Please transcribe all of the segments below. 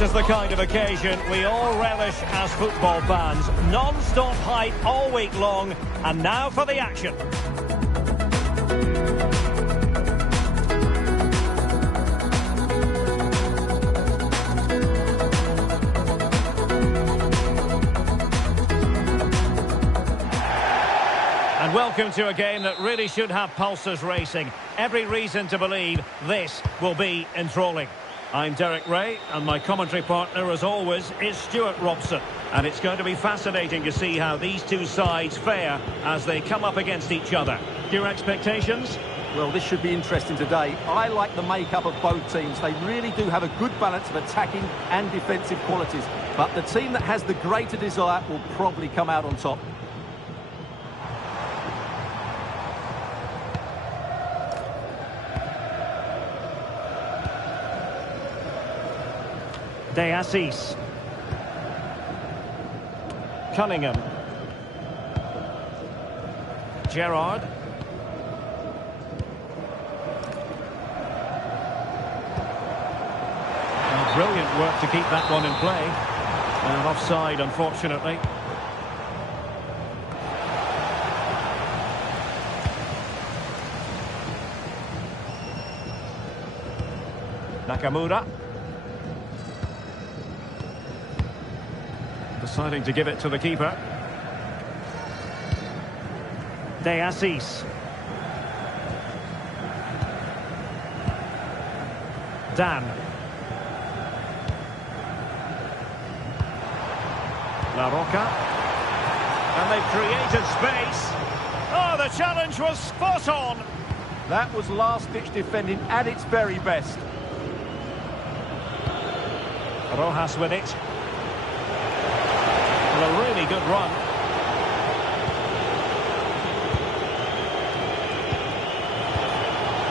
This is the kind of occasion we all relish as football fans. Non-stop hype all week long, and now for the action. And welcome to a game that really should have pulses racing. Every reason to believe this will be enthralling. I'm Derek Ray, and my commentary partner, as always, is Stuart Robson. And it's going to be fascinating to see how these two sides fare as they come up against each other. Your expectations? Well, this should be interesting today. I like the makeup of both teams. They really do have a good balance of attacking and defensive qualities. But the team that has the greater desire will probably come out on top. De Assis. Cunningham. Gerrard. Brilliant work to keep that one in play. And offside, unfortunately. Nakamura. Deciding to give it to the keeper. De Assis. Dan. La Roca. And they've created space. Oh, the challenge was spot on. That was last-ditch defending at its very best. Rojas with it. A really good run.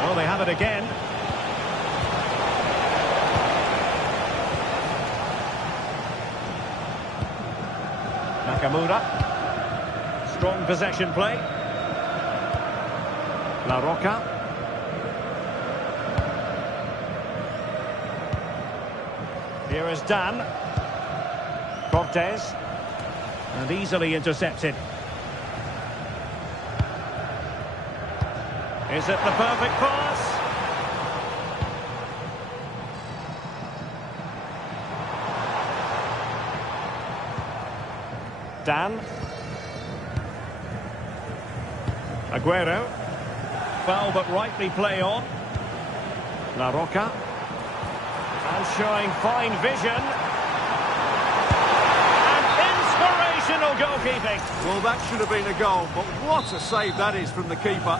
Oh, they have it again. Nakamura. Strong possession play. La Roca. Here is Dan. Cortez. And easily intercepted. Is it the perfect pass? Dan. Aguero. Foul but rightly play on. La Roca. And showing fine vision. Goalkeeping. Well, that should have been a goal, but what a save that is from the keeper.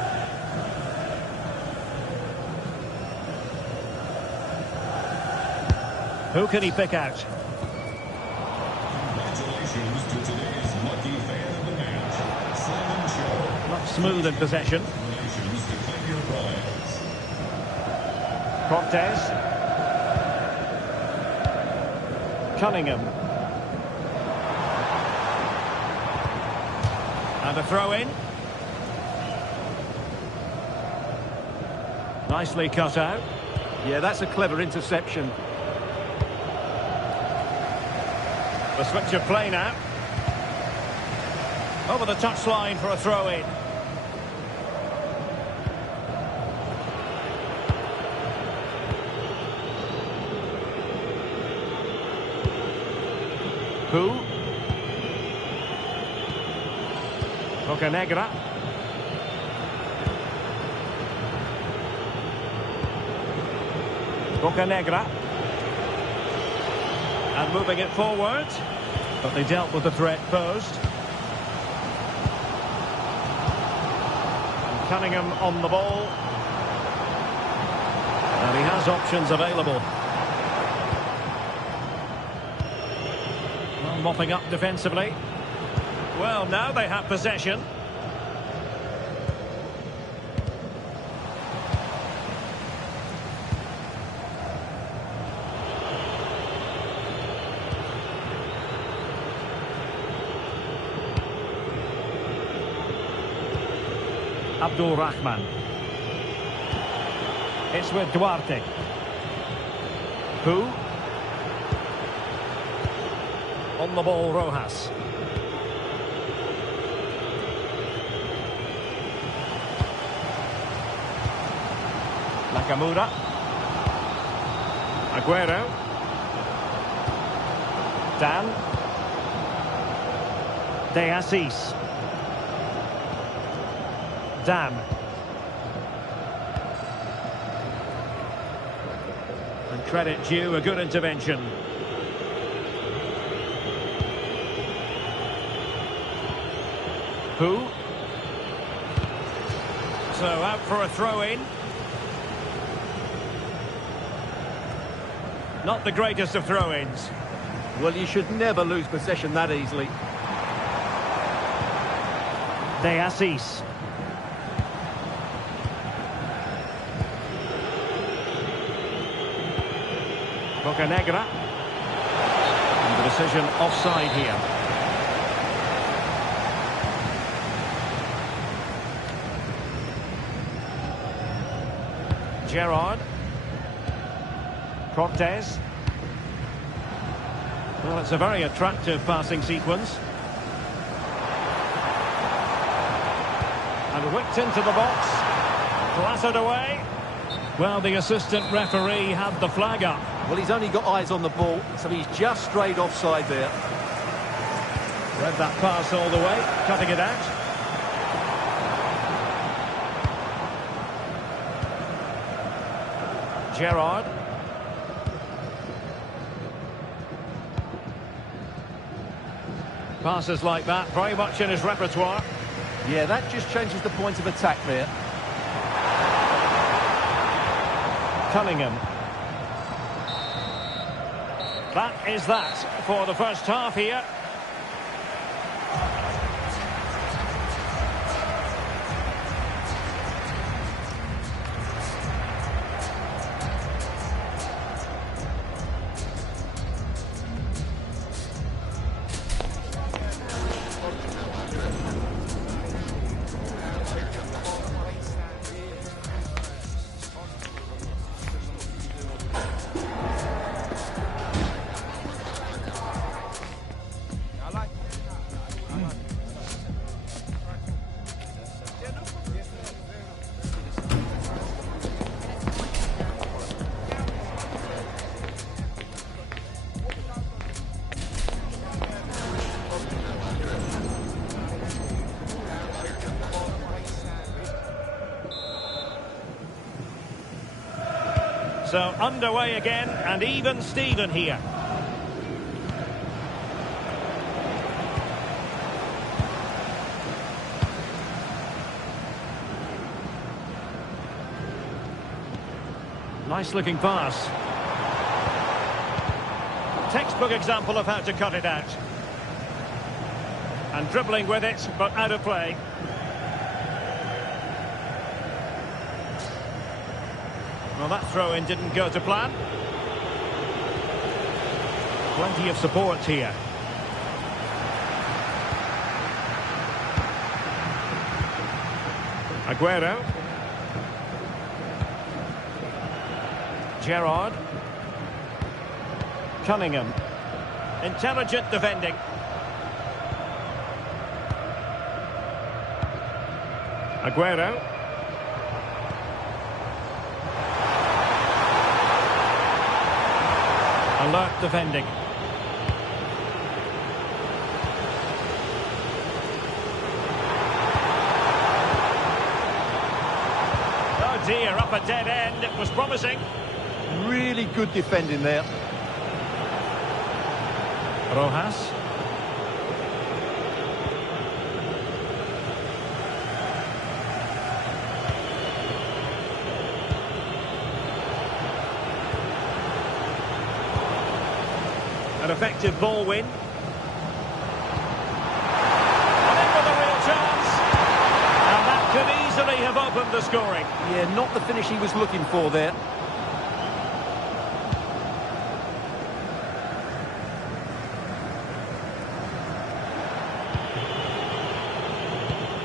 Who can he pick out? Congratulations to today's lucky fan of the match, Simon Cho. Not smooth in possession. Congratulations to claim your prize. Cortez. Cunningham. And a throw-in. Nicely cut out. Yeah, that's a clever interception. The switch of play now. Over the touchline for a throw-in. Who? Bocanegra. Bocanegra. And moving it forward. But they dealt with the threat posed. And Cunningham on the ball. And he has options available. Well, mopping up defensively. Well, now they have possession. Abdul Rahman. It's with Duarte. Who? on the ball, Rojas. Nakamura. Aguero. Dan. De Assis. Dan. And credit due, a good intervention. Who? So out for a throw-in. Not the greatest of throw-ins. Well, you should never lose possession that easily. De Assis. Bocanegra. And the decision offside here. Gerrard. Cortez. Well, it's a very attractive passing sequence. And whipped into the box. Clattered away. Well, the assistant referee had the flag up. Well, he's only got eyes on the ball, so he's just strayed offside there. Read that pass all the way, cutting it out. Gerrard. Passes like that, very much in his repertoire. Yeah, that just changes the point of attack there. Cunningham. That is that for the first half here. So underway again, and even Steven here. Nice looking pass. Textbook example of how to cut it out. And dribbling with it, but out of play. Well, that throw-in didn't go to plan. Plenty of support here. Aguero. Gerrard. Cunningham. Intelligent defending. Aguero. Alert defending. Oh dear, up a dead end. It was promising. Really good defending there. Rojas. An effective ball win. And in with a real chance. And that could easily have opened the scoring. Yeah, not the finish he was looking for there.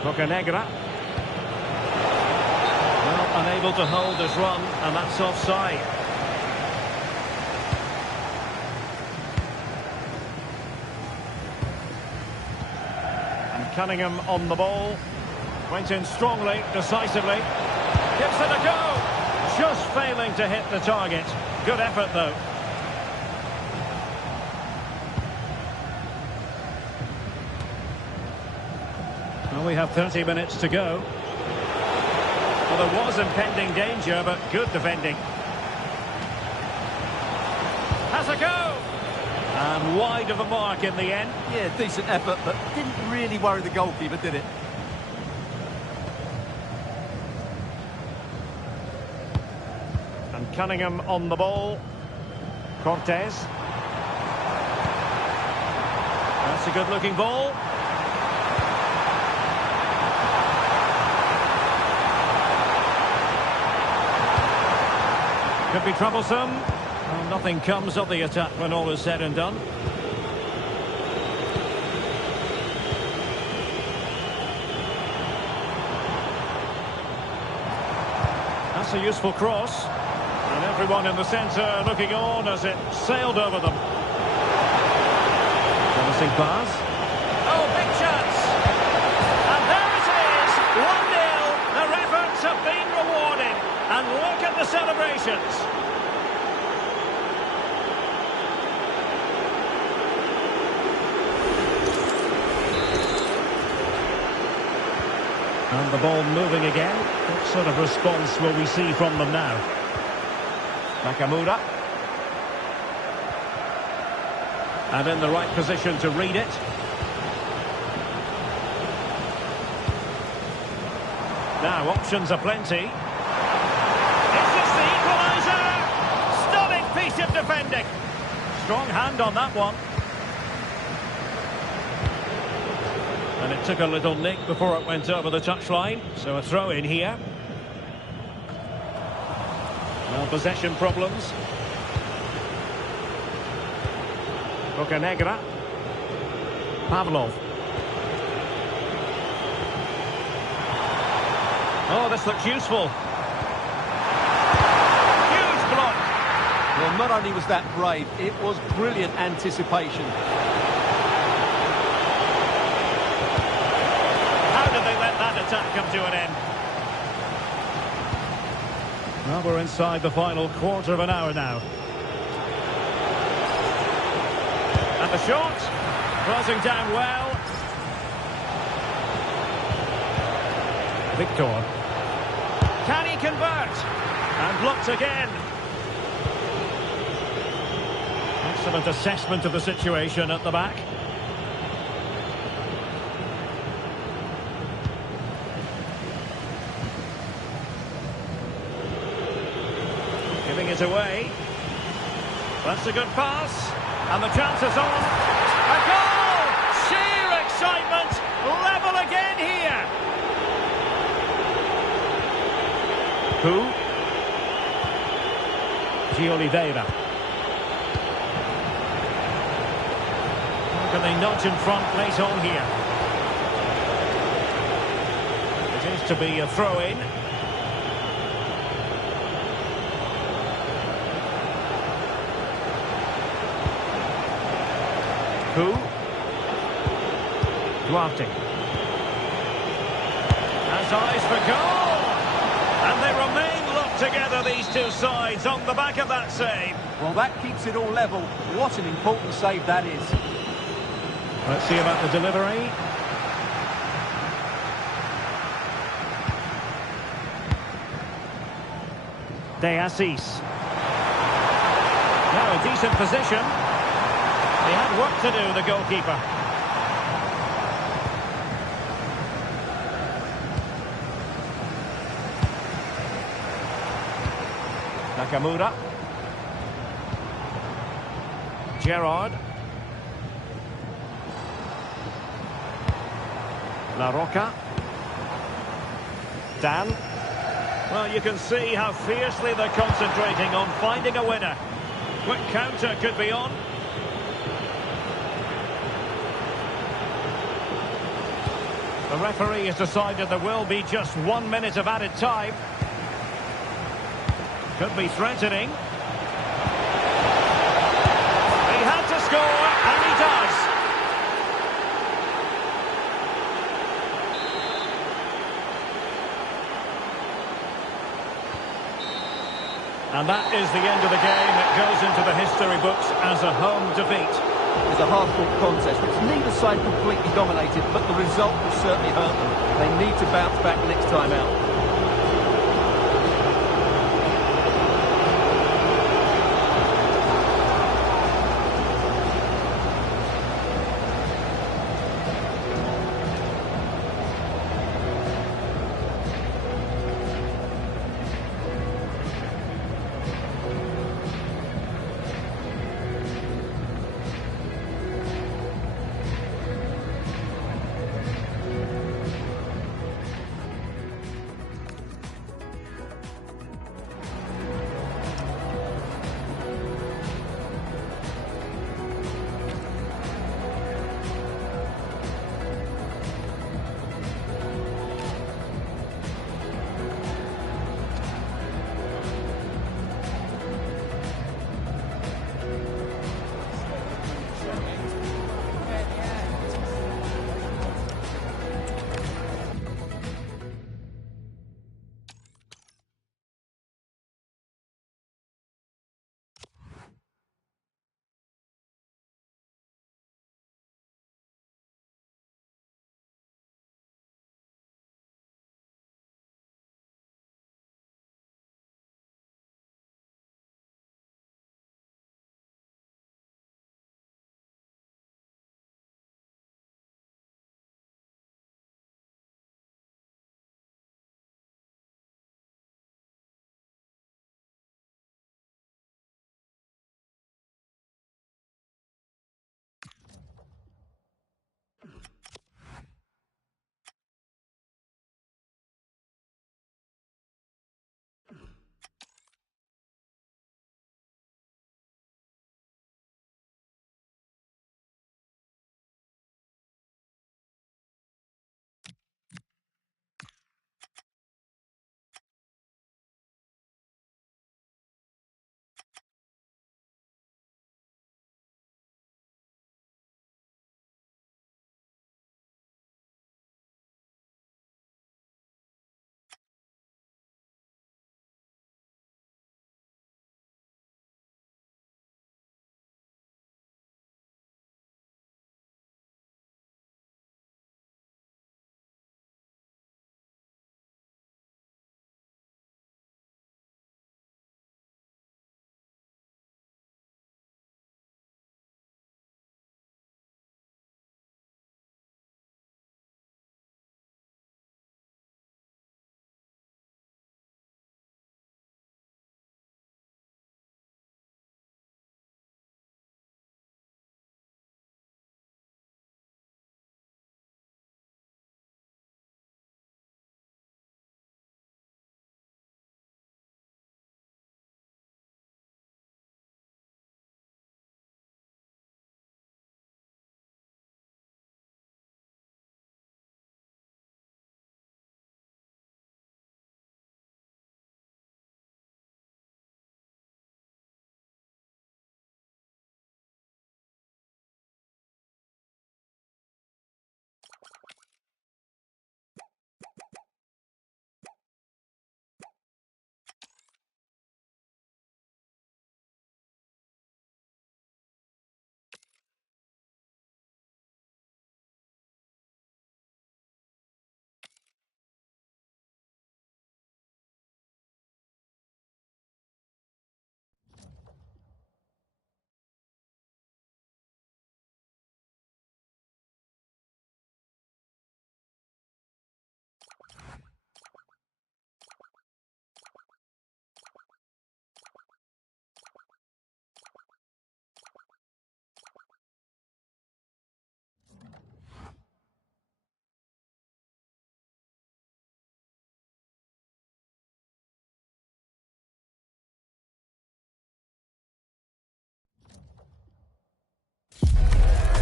Bocanegra. Well, unable to hold his run, and that's offside. Cunningham on the ball. Went in strongly, decisively. Gives it a go. Just failing to hit the target. Good effort, though. Well, we have 30 minutes to go. Well, there was impending danger, but good defending. Has a go! And wide of the mark in the end. Yeah, decent effort, but didn't really worry the goalkeeper, did it? And Cunningham on the ball. Cortez. That's a good-looking ball. Could be troublesome. Well, nothing comes of the attack when all is said and done. That's a useful cross. And everyone in the centre looking on as it sailed over them. Promising pass. Oh, big chance! And there it is! 1-0. Their efforts have been rewarded. And look at the celebrations. And the ball moving again. What sort of response will we see from them now? Nakamura. And in the right position to read it. Now, options are plenty. Is this the equaliser? Stunning piece of defending. Strong hand on that one. And it took a little nick before it went over the touchline. So a throw in here. Well, possession problems. Bocanegra. Pavlov. Oh, this looks useful. Huge block. Well, not only was that brave, it was brilliant anticipation. How did they let that attack come to an end? Well, we're inside the final quarter of an hour now. And the shot. Crossing down well. Victor. Can he convert? And blocked again. Excellent assessment of the situation at the back. Giving it away. That's a good pass. And the chance is on. A goal! Sheer excitement. Level again here. Who? Oliveira. Can they nudge in front late on here? It is to be a throw-in. Who? Duarte. Has eyes for goal! And they remain locked together, these two sides, on the back of that save. Well, that keeps it all level. What an important save that is. Let's see about the delivery. De Assis. Now a decent position. He had work to do, the goalkeeper. Nakamura. Gerrard. La Roca. Dan. Well, you can see how fiercely they're concentrating on finding a winner. Quick counter could be on. The referee has decided there will be just 1 minute of added time. Could be threatening. He had to score, and he does. And that is the end of the game. It goes into the history books as a home defeat. It's a hard-fought contest, which neither side completely dominated, but the result will certainly hurt them. They need to bounce back next time out.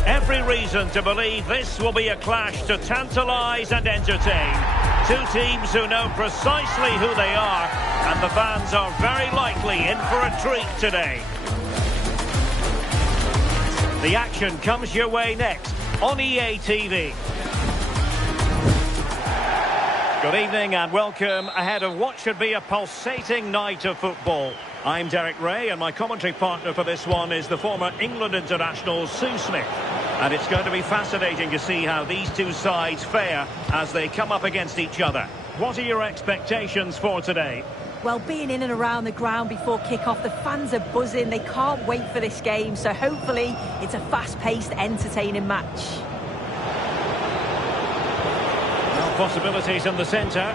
Every reason to believe this will be a clash to tantalise and entertain. Two teams who know precisely who they are, and the fans are very likely in for a treat today. The action comes your way next on EA TV. Good evening and welcome ahead of what should be a pulsating night of football. I'm Derek Ray, and my commentary partner for this one is the former England international Sue Smith. And it's going to be fascinating to see how these two sides fare as they come up against each other. What are your expectations for today? Well, being in and around the ground before kick-off, the fans are buzzing. They can't wait for this game, so hopefully it's a fast-paced, entertaining match. Well, possibilities in the centre.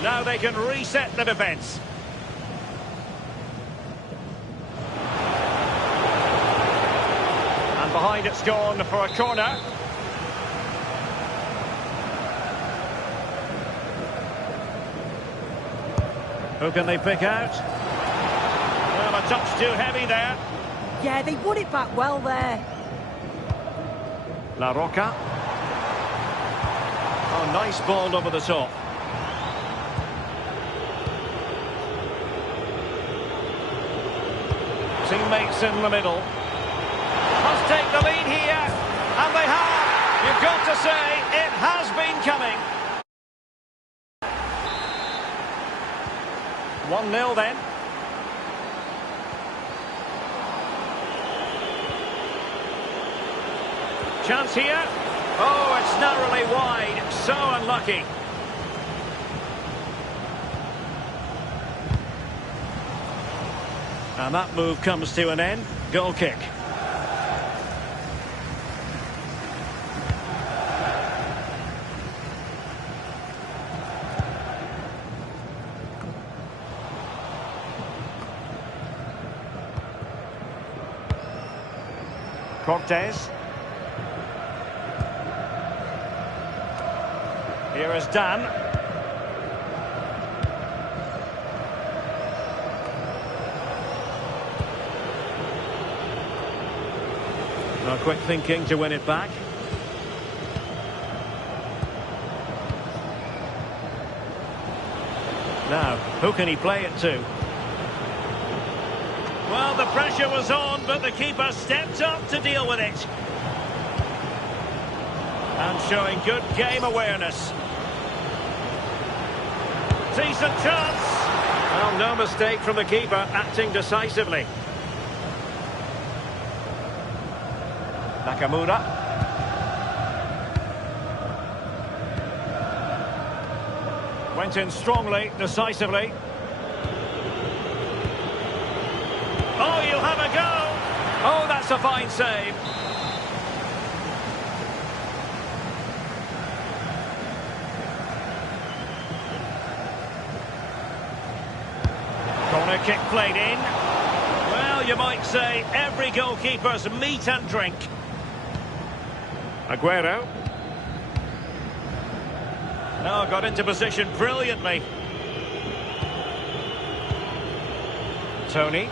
Now they can reset the defence. And behind it's gone for a corner. Who can they pick out? Well, a touch too heavy there. Yeah, they won it back well there. La Roca. Oh, nice ball over the top. Teammates in the middle. Must take the lead here. And they have. You've got to say, it has been coming. 1-0 then. Chance here. Oh, it's narrowly wide. So unlucky. And that move comes to an end. Goal kick. Cortez. Here is Dan. No quick thinking to win it back. Now, who can he play it to? Well, the pressure was on, but the keeper stepped up to deal with it. And showing good game awareness. Decent chance. Well, no mistake from the keeper, acting decisively. Nakamura. Went in strongly, decisively. Oh, you'll have a go. Oh, that's a fine save. Corner kick played in. Well, you might say every goalkeeper's meat and drink. Aguero. Oh, got into position brilliantly. Tony.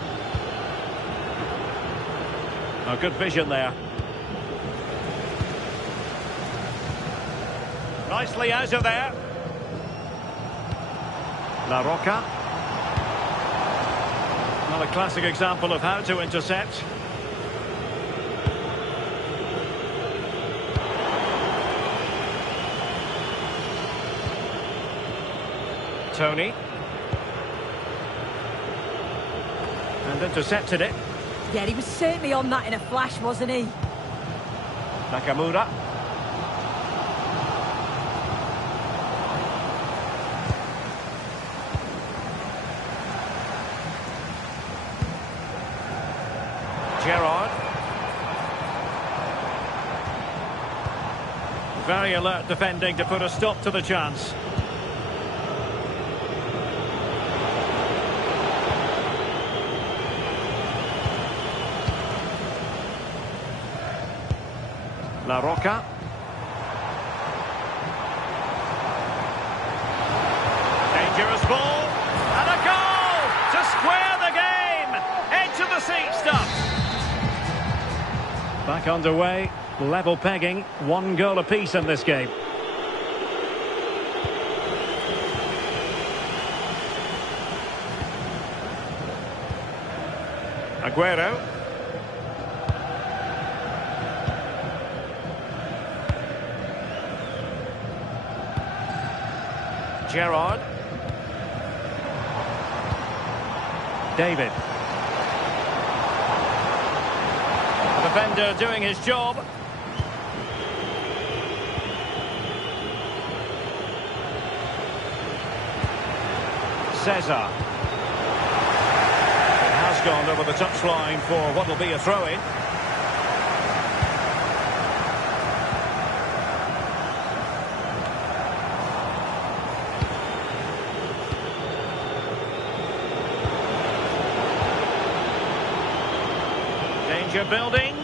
Oh, good vision there. Nicely out of there. La Roca. Another classic example of how to intercept. Tony. And intercepted it. Yeah, he was certainly on that in a flash, wasn't he? Nakamura. Gerrard. Very alert defending to put a stop to the chance. La Roca. Dangerous ball. And a goal to square the game. Edge of the seat stuff. Back underway. Level pegging. 1 goal apiece in this game. Aguero. Gerrard. David. The defender doing his job. Cesar. It has gone over the touchline for what will be a throw-in. Danger building.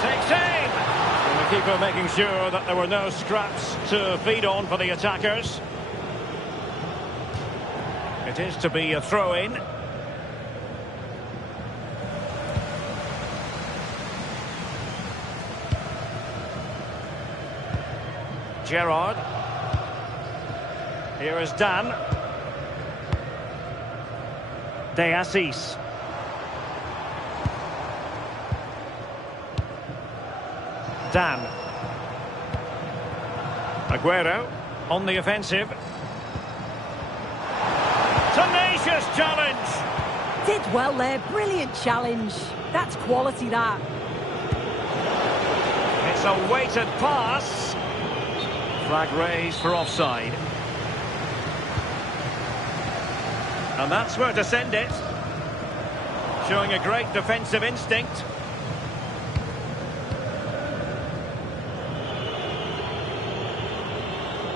Takes aim. And the keeper making sure that there were no scraps to feed on for the attackers. It is to be a throw-in. Gerrard. Here is Dan. De Assis. Dan. Aguero on the offensive. Tenacious challenge. Did well there, brilliant challenge. That's quality, that. It's a weighted pass. Flag raised for offside. And that's where to send it. Showing a great defensive instinct.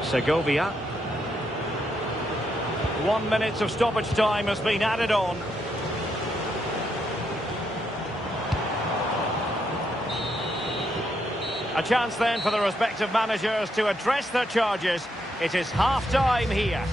Segovia. 1 minute of stoppage time has been added on. A chance then for the respective managers to address their charges. It is half-time here.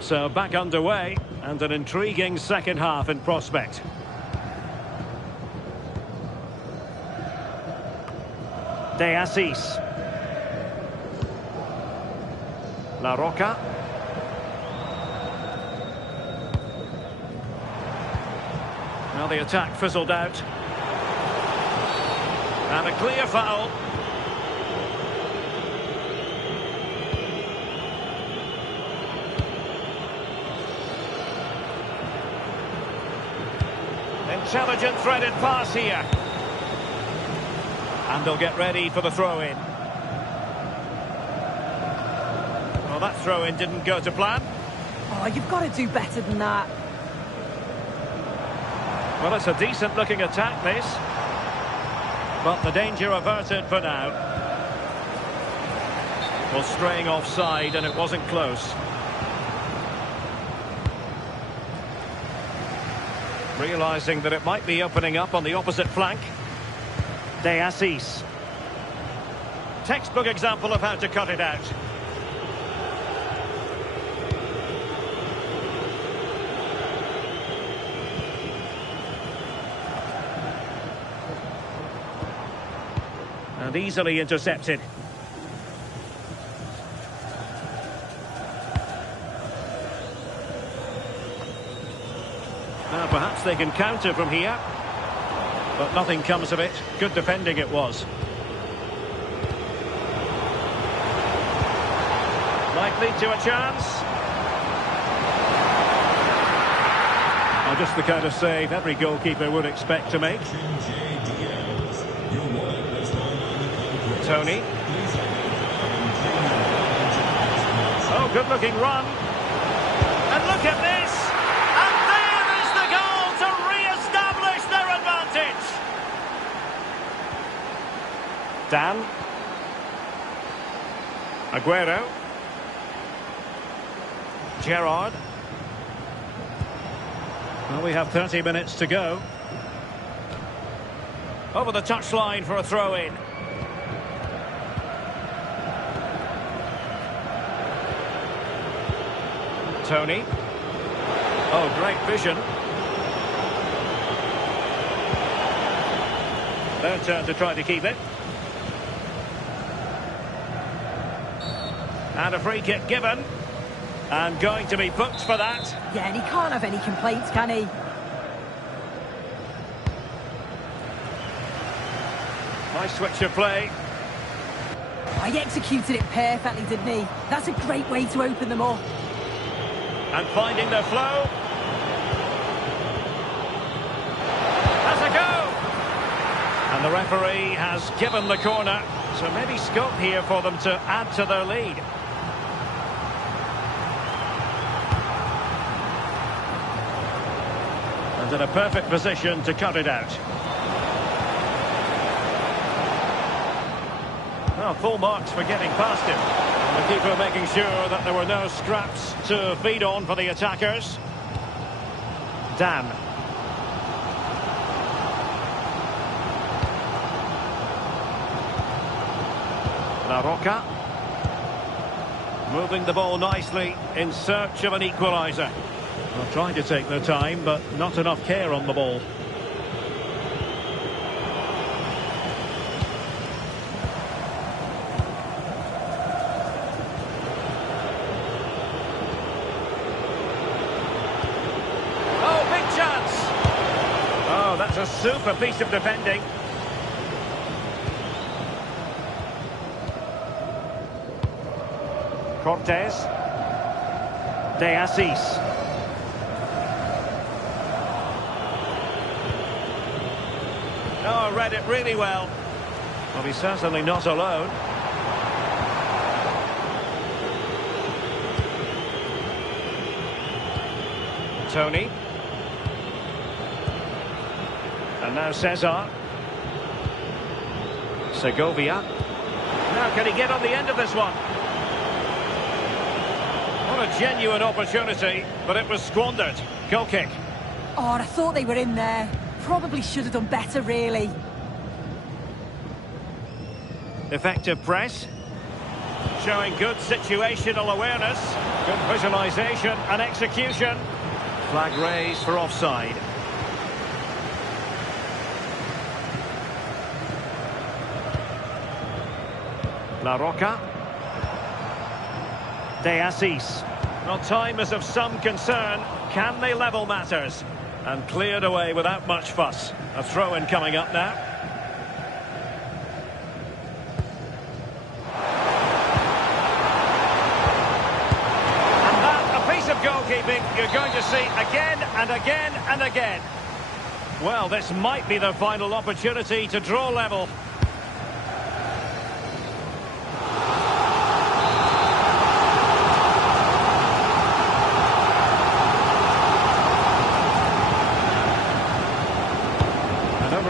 So back underway, and an intriguing second half in prospect. De Assis. La Roca. Now the attack fizzled out. And a clear foul. Intelligent threaded pass here. And they'll get ready for the throw-in. Well, that throw-in didn't go to plan. Oh, you've got to do better than that. Well, it's a decent-looking attack, this. But the danger averted for now. Well, straying offside, and it wasn't close. Realising that it might be opening up on the opposite flank. De Assis. Textbook example of how to cut it out. And easily intercepted. Now perhaps they can counter from here. But nothing comes of it. Good defending it was. Might lead to a chance. Oh, just the kind of save every goalkeeper would expect to make. Tony. Good-looking run. And look at this! And there is the goal to re-establish their advantage! Dan. Aguero. Gerrard. Well, we have 30 minutes to go. Over the touchline for a throw-in. Tony. Oh, great vision. Their turn to try to keep it. And a free kick given. And going to be booked for that. Yeah, and he can't have any complaints, can he? Nice switch of play. He executed it perfectly, didn't he? That's a great way to open them up. And finding their flow. Has a go! And the referee has given the corner. So maybe scope here for them to add to their lead. And in a perfect position to cut it out. Well, full marks for getting past him. And the keeper making sure that there were no scraps to feed on for the attackers. Dan. La Roca. Moving the ball nicely in search of an equaliser. Well, trying to take their time, but not enough care on the ball. Oh, big chance! Oh, that's a super piece of defending. Cortez. De Assis. Oh, read it really well. Well, he's certainly not alone. Tony. And now Cesar. Segovia. Now can he get on the end of this one? What a genuine opportunity, but it was squandered. Goal kick. Oh, I thought they were in there. Probably should have done better, really. Effective press. Showing good situational awareness. Good visualisation and execution. Flag raised for offside. La Roca. De Assis. Well, time is of some concern. Can they level matters? And cleared away without much fuss. A throw-in coming up now. And that, a piece of goalkeeping you're going to see again and again and again. Well, this might be the final opportunity to draw level.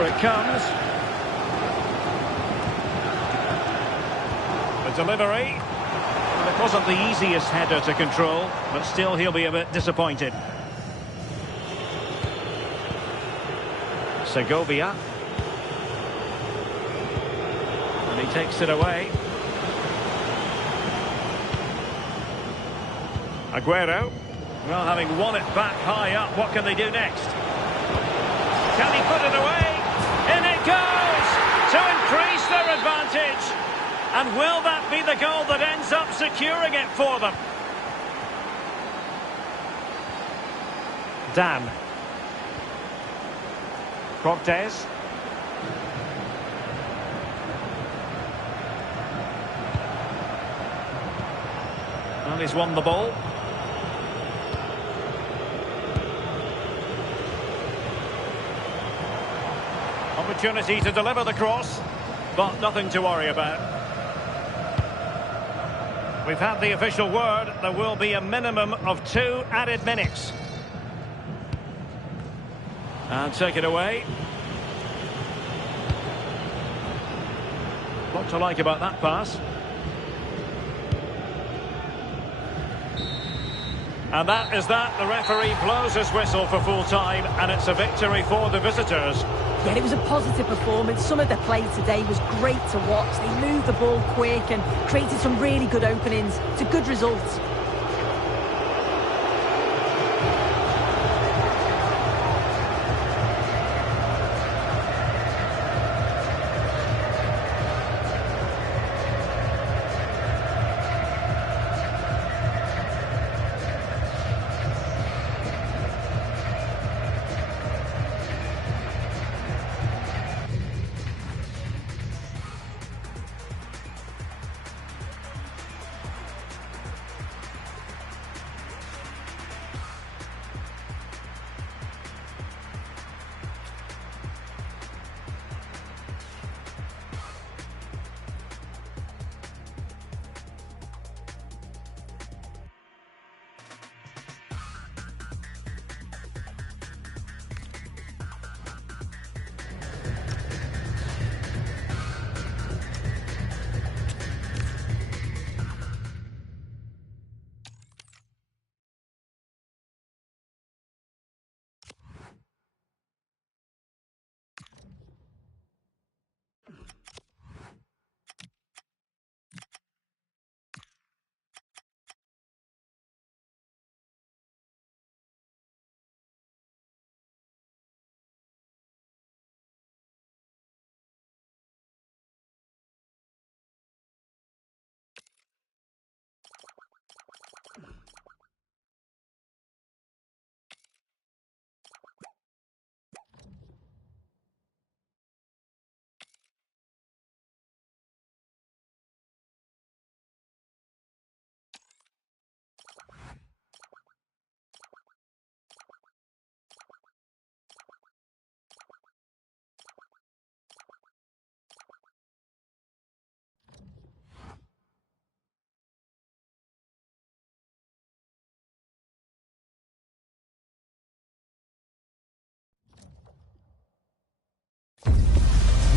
It comes. The delivery. Well, it wasn't the easiest header to control, but still he'll be a bit disappointed. Segovia. And he takes it away. Aguero. Well, having won it back high up, what can they do next? Can he put it away? In it goes to increase their advantage. And will that be the goal that ends up securing it for them? Dan. Cortez. And he's won the ball. Opportunity to deliver the cross, but nothing to worry about. We've had the official word. There will be a minimum of 2 added minutes. And take it away. What to like about that pass. And that is that. The referee blows his whistle for full time, and it's a victory for the visitors. Yeah, it was a positive performance. Some of the play today was great to watch. They moved the ball quick and created some really good openings. It's a good result.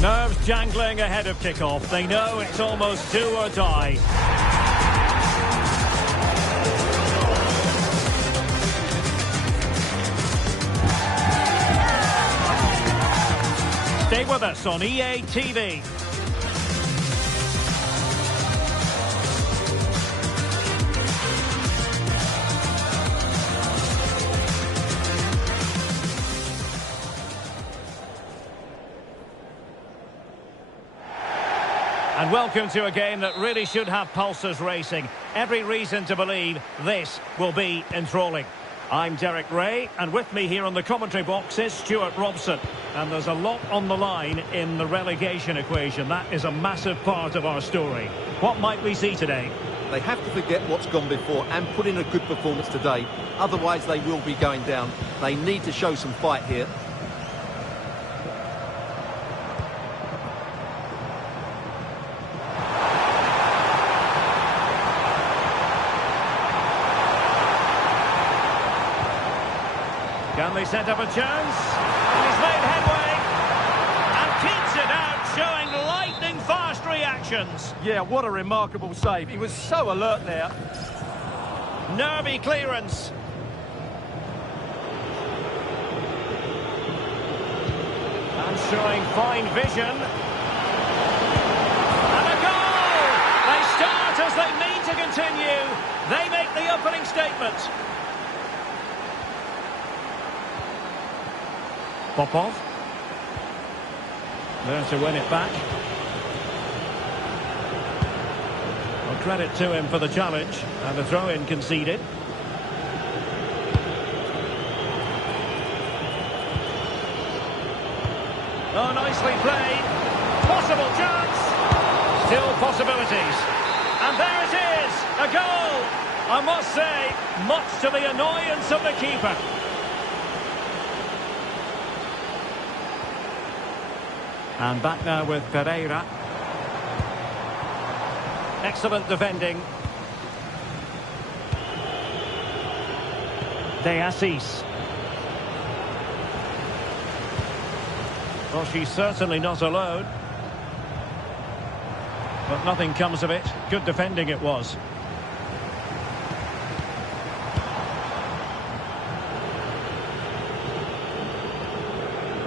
Nerves jangling ahead of kick-off. They know it's almost do or die. Stay with us on EA TV. And welcome to a game that really should have pulses racing. Every reason to believe this will be enthralling. I'm Derek Ray, and with me here on the commentary box is Stuart Robson. And there's a lot on the line in the relegation equation. That is a massive part of our story. What might we see today? They have to forget what's gone before and put in a good performance today. Otherwise, they will be going down. They need to show some fight here. Can they set up a chance? And he's made headway. And keeps it out, showing lightning-fast reactions. Yeah, what a remarkable save. He was so alert there. Nervy clearance. And showing fine vision. And a goal! They start as they mean to continue. They make the opening statement. Popov. There to win it back. Well, credit to him for the challenge. And the throw-in conceded. Oh, nicely played. Possible chance. Still possibilities. And there it is. A goal. I must say, much to the annoyance of the keeper. And back now with Pereira. Excellent defending. De Assis. Well, she's certainly not alone. But nothing comes of it. Good defending it was.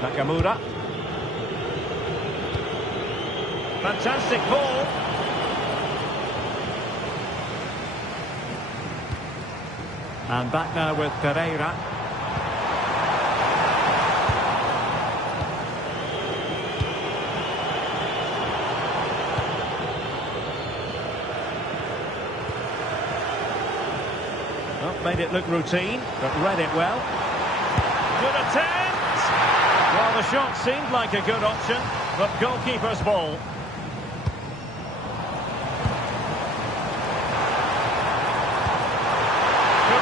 Nakamura. Fantastic ball. And back now with Pereira. Well, made it look routine, but read it well. Good attempt! Well, the shot seemed like a good option, but goalkeeper's ball.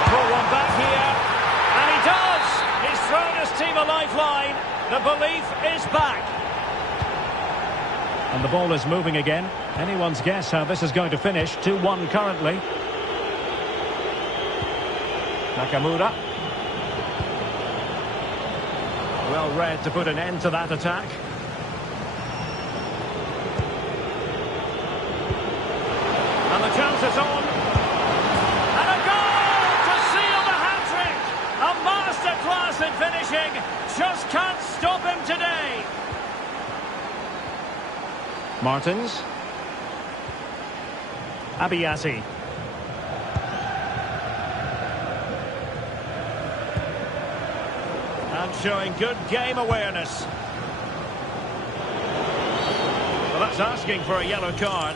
Pull one back here, and he does! He's thrown his team a lifeline. The belief is back. And the ball is moving again. Anyone's guess how this is going to finish. 2-1 currently. Nakamura. Well read to put an end to that attack. And the chance is on. A masterclass in finishing. Just can't stop him today. Martins. Abiyasi. And showing good game awareness. Well, that's asking for a yellow card.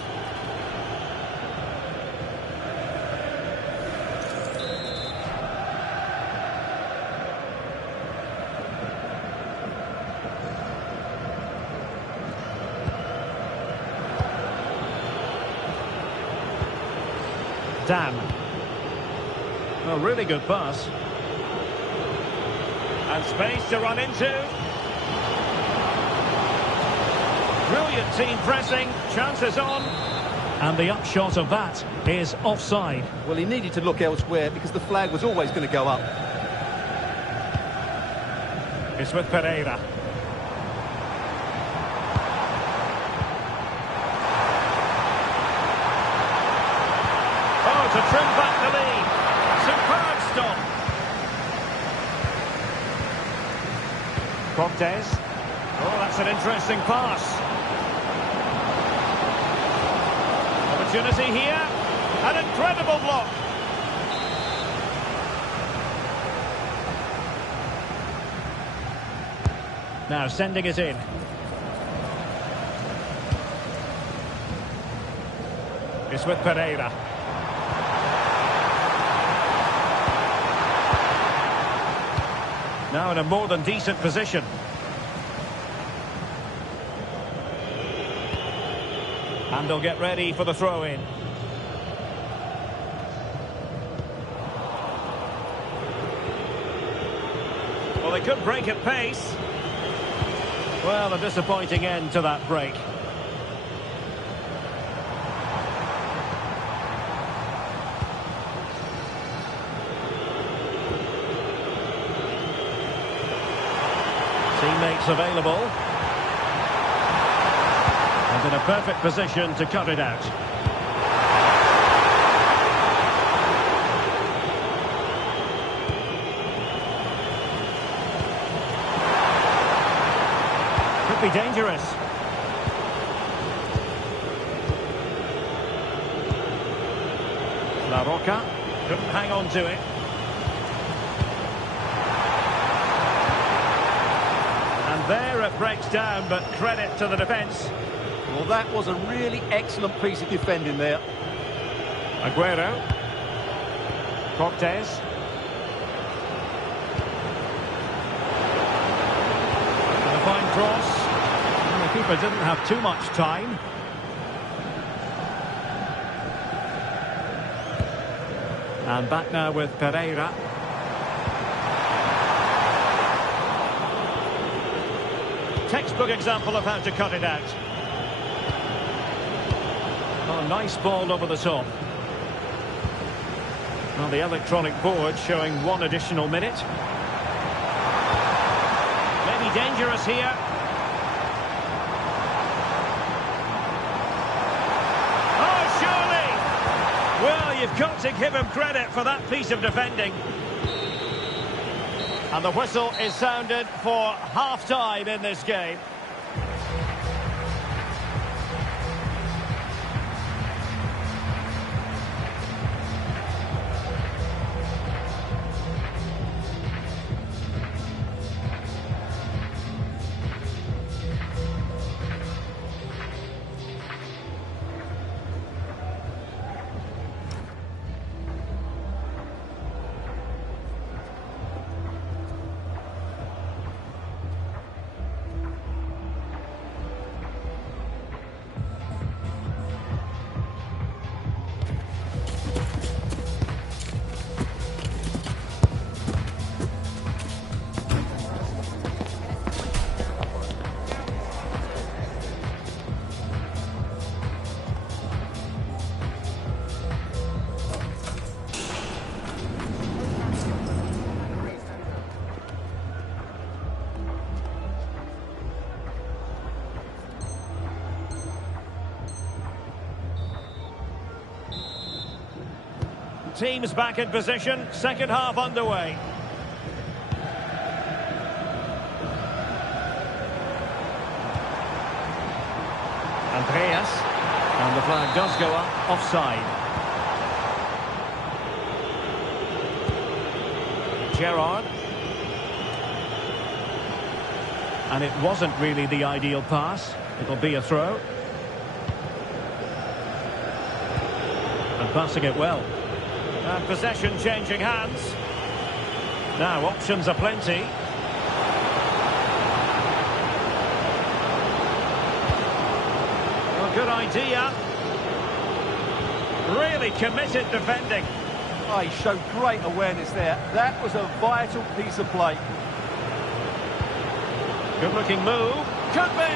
Dan. A really good pass. And space to run into. Brilliant team pressing. Chances on. And the upshot of that is offside. Well, he needed to look elsewhere because the flag was always going to go up. It's with Pereira. To trim back the lead. Superb stop. Cortez. Oh, that's an interesting pass. Opportunity here. An incredible block. Now sending it in. It's with Pereira. Now in a more than decent position. And they'll get ready for the throw-in. Well, they could break at pace. Well, a disappointing end to that break. Teammates available. And in a perfect position to cut it out. Could be dangerous. La Roca couldn't hang on to it. There it breaks down, but credit to the defence. Well, that was a really excellent piece of defending there. Aguero. Cortez. And a fine cross. And the keeper didn't have too much time. And back now with Pereira. Textbook example of how to cut it out. Oh, nice ball over the top. Well, the electronic board showing 1 additional minute. Maybe dangerous here. Oh, surely! Well, you've got to give him credit for that piece of defending. And the whistle is sounded for half-time in this game. Teams back in position, second half underway. Andreas, and the flag does go up, offside. Gerrard. And it wasn't really the ideal pass. It'll be a throw. And passing it well. And possession changing hands. Now options are plenty. Well, good idea. Really committed defending. Oh, he showed great awareness there. That was a vital piece of play. Good looking move. Could be.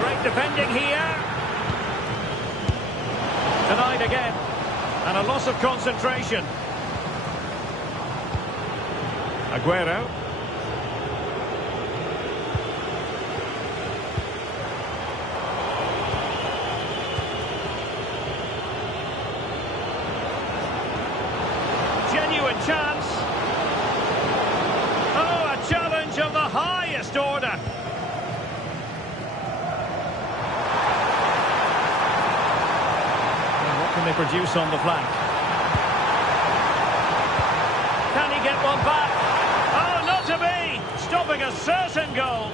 Great defending here. Denied again. And a loss of concentration. Aguero. Genuine chance. Oh, a challenge of the highest order. They produce on the flank. Can he get one back? Oh, not to be! Stopping a certain goal.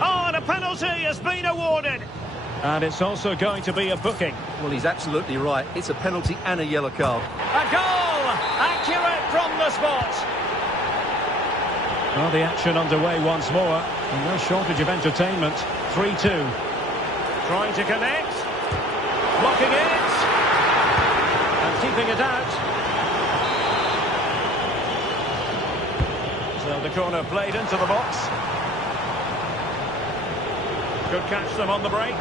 Oh, and a penalty has been awarded. And it's also going to be a booking. Well, he's absolutely right. It's a penalty and a yellow card. A goal! Accurate from the spot. Well, the action underway once more. And no shortage of entertainment. 3-2. Trying to connect. Blocking it. Keeping it out. So the corner played into the box. Could catch them on the break.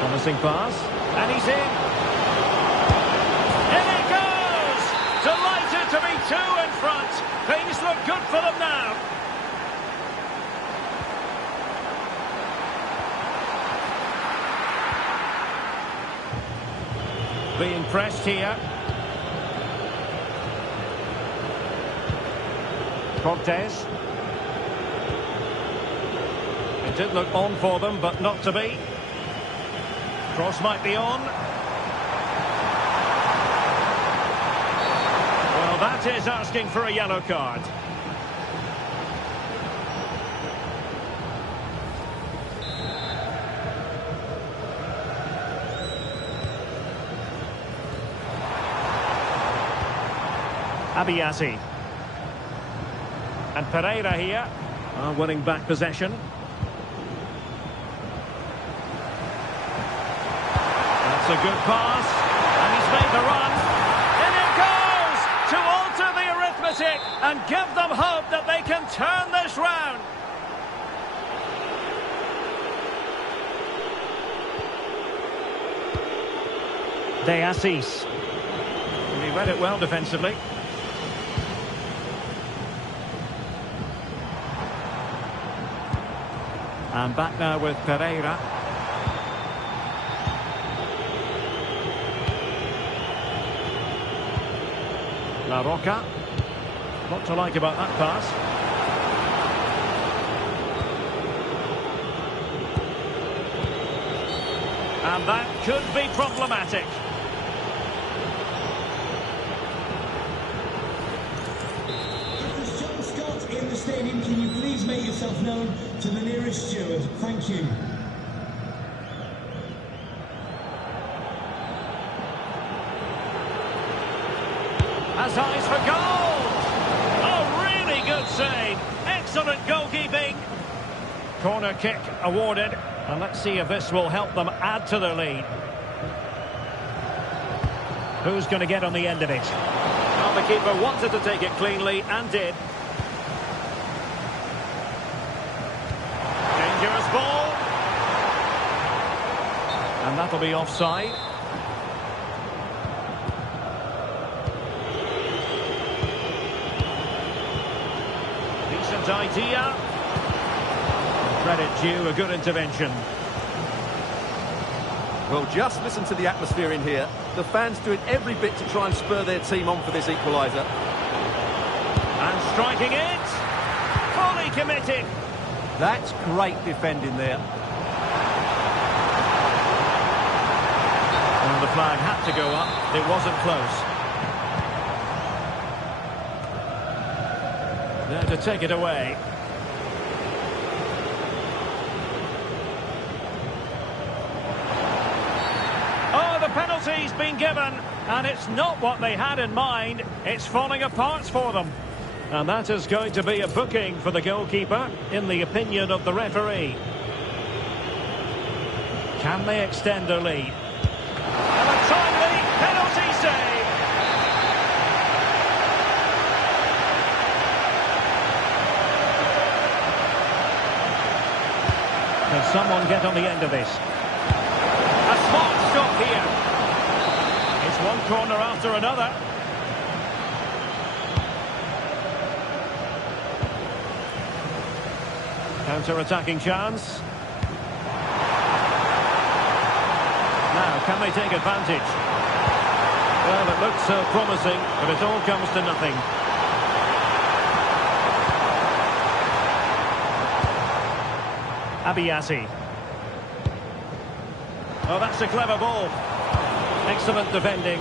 Promising pass. And he's in. In it goes! Delighted to be 2 in front. Things look good for them now. Being pressed here. Cortez. It did look on for them, but not to be. Cross might be on. Well, that is asking for a yellow card. Abiassi. And Pereira here, winning back possession. That's a good pass, and he's made the run. In it goes to alter the arithmetic and give them hope that they can turn this round. De Assis. He read it well defensively. And back now with Pereira. La Roca. What to like about that pass? And that could be problematic. This is John Scott in the stadium. Can you please make yourself known to the nearest steward? Thank you. Has eyes for goal! Oh, really good save. Excellent goalkeeping. Corner kick awarded. And let's see if this will help them add to their lead. Who's going to get on the end of it? Well, the keeper wanted to take it cleanly and did. Dangerous ball. And that'll be offside. Decent idea. Credit due, a good intervention. Well, just listen to the atmosphere in here. The fans doing every bit to try and spur their team on for this equaliser. And striking it. Fully committed. That's great defending there. And the flag had to go up. It wasn't close. There to take it away. Penalty's been given, and it's not what they had in mind. It's falling apart for them. And that is going to be a booking for the goalkeeper, in the opinion of the referee. Can they extend their lead? And a timely penalty save. Can someone get on the end of this? A smart stop here. One corner after another. Counter-attacking chance. Now, can they take advantage? Well, it looks so promising, but it all comes to nothing. Abiassi. Oh, that's a clever ball. Excellent defending.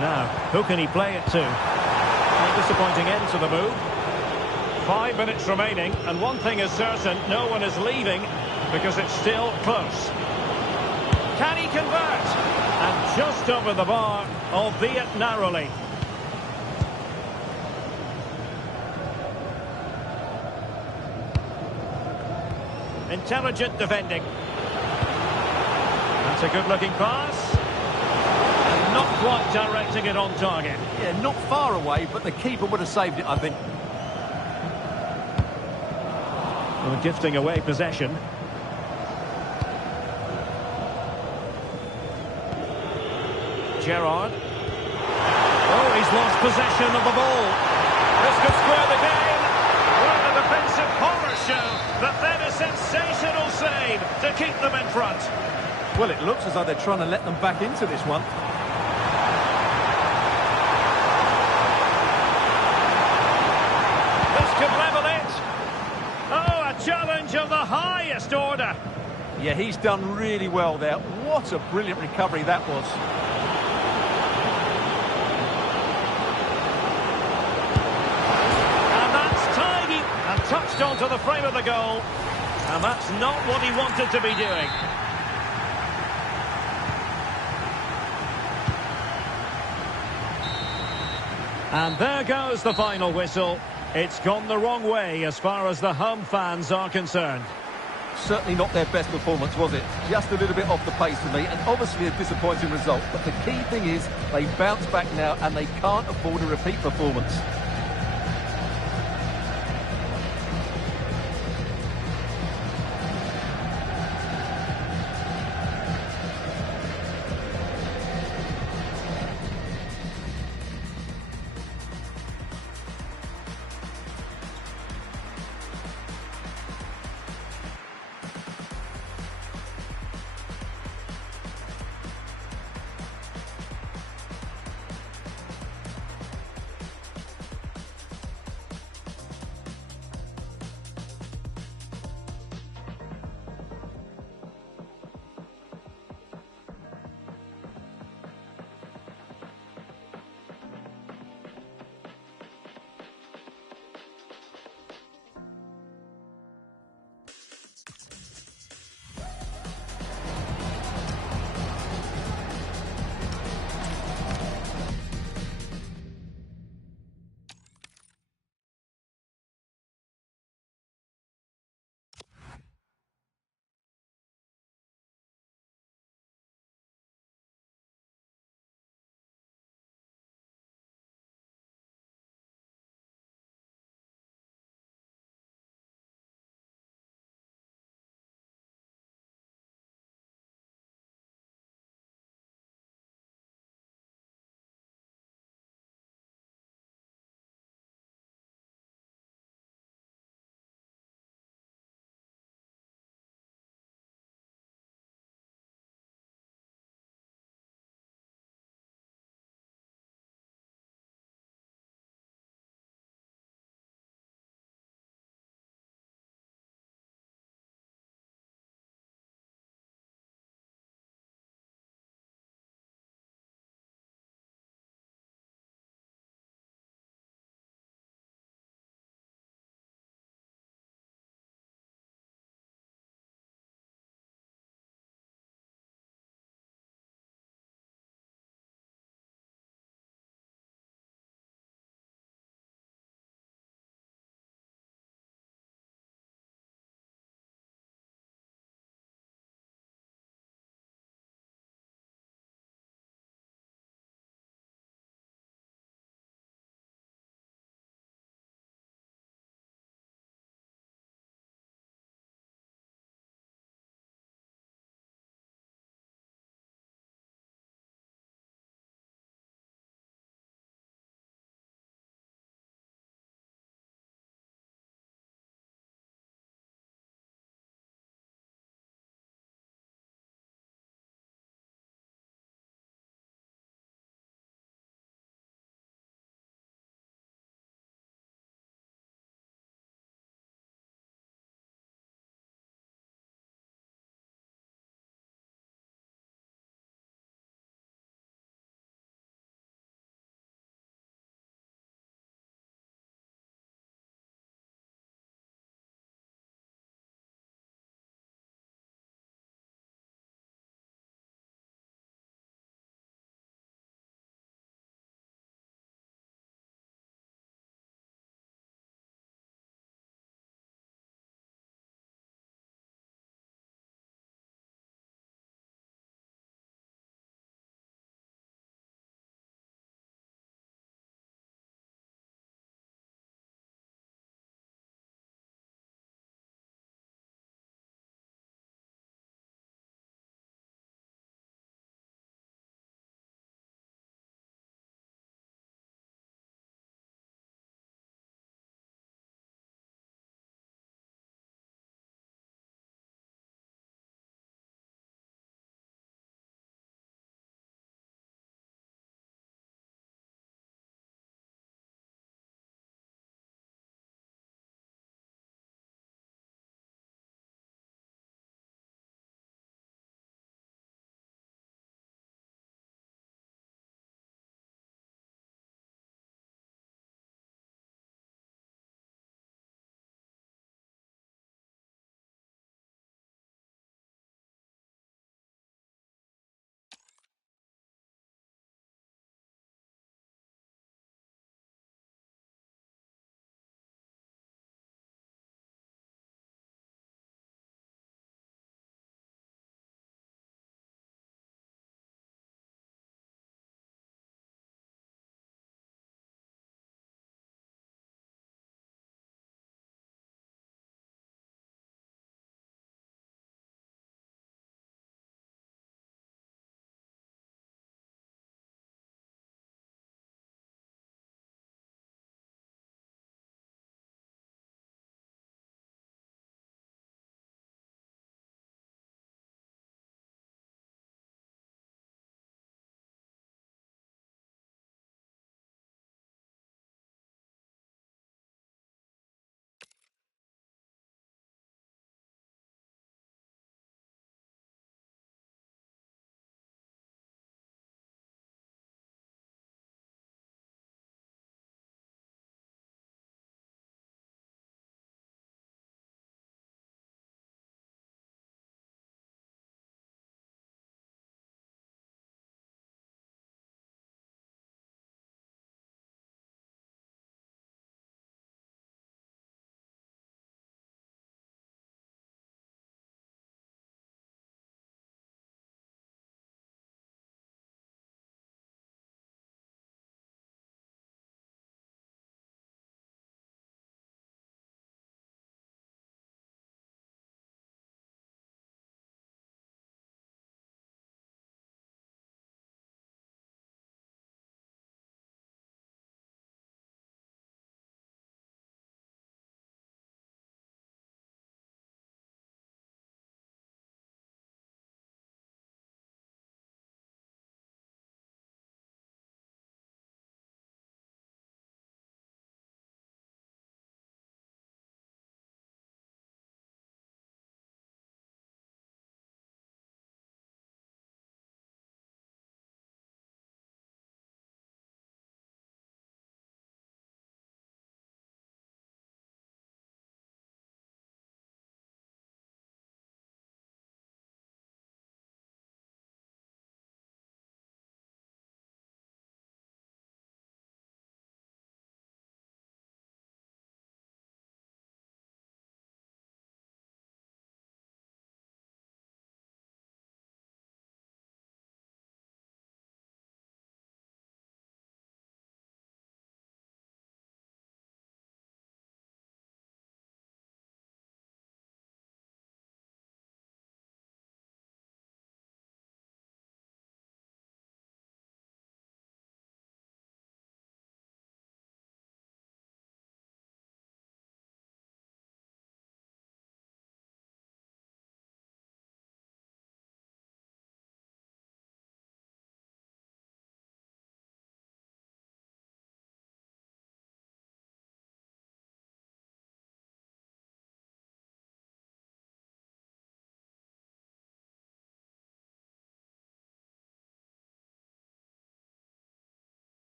Now, who can he play it to? A disappointing end to the move. 5 minutes remaining, and one thing is certain, no one is leaving because it's still close. Can he convert? And just over the bar, albeit narrowly. Intelligent defending. That's a good-looking pass. And not quite directing it on target. Yeah, not far away, but the keeper would have saved it, I think. Well, gifting away possession. Gerrard. Oh, he's lost possession of the ball. This could square the game. Well, a defensive horror show, but then a sensational save to keep them in front. Well, it looks as though they're trying to let them back into this one. This could level it. Oh, a challenge of the highest order. Yeah, he's done really well there. What a brilliant recovery that was. Touched onto the frame of the goal, and that's not what he wanted to be doing. And there goes the final whistle. It's gone the wrong way as far as the home fans are concerned. Certainly not their best performance, was it? Just a little bit off the pace for me, and obviously a disappointing result. But the key thing is they bounce back now and they can't afford a repeat performance.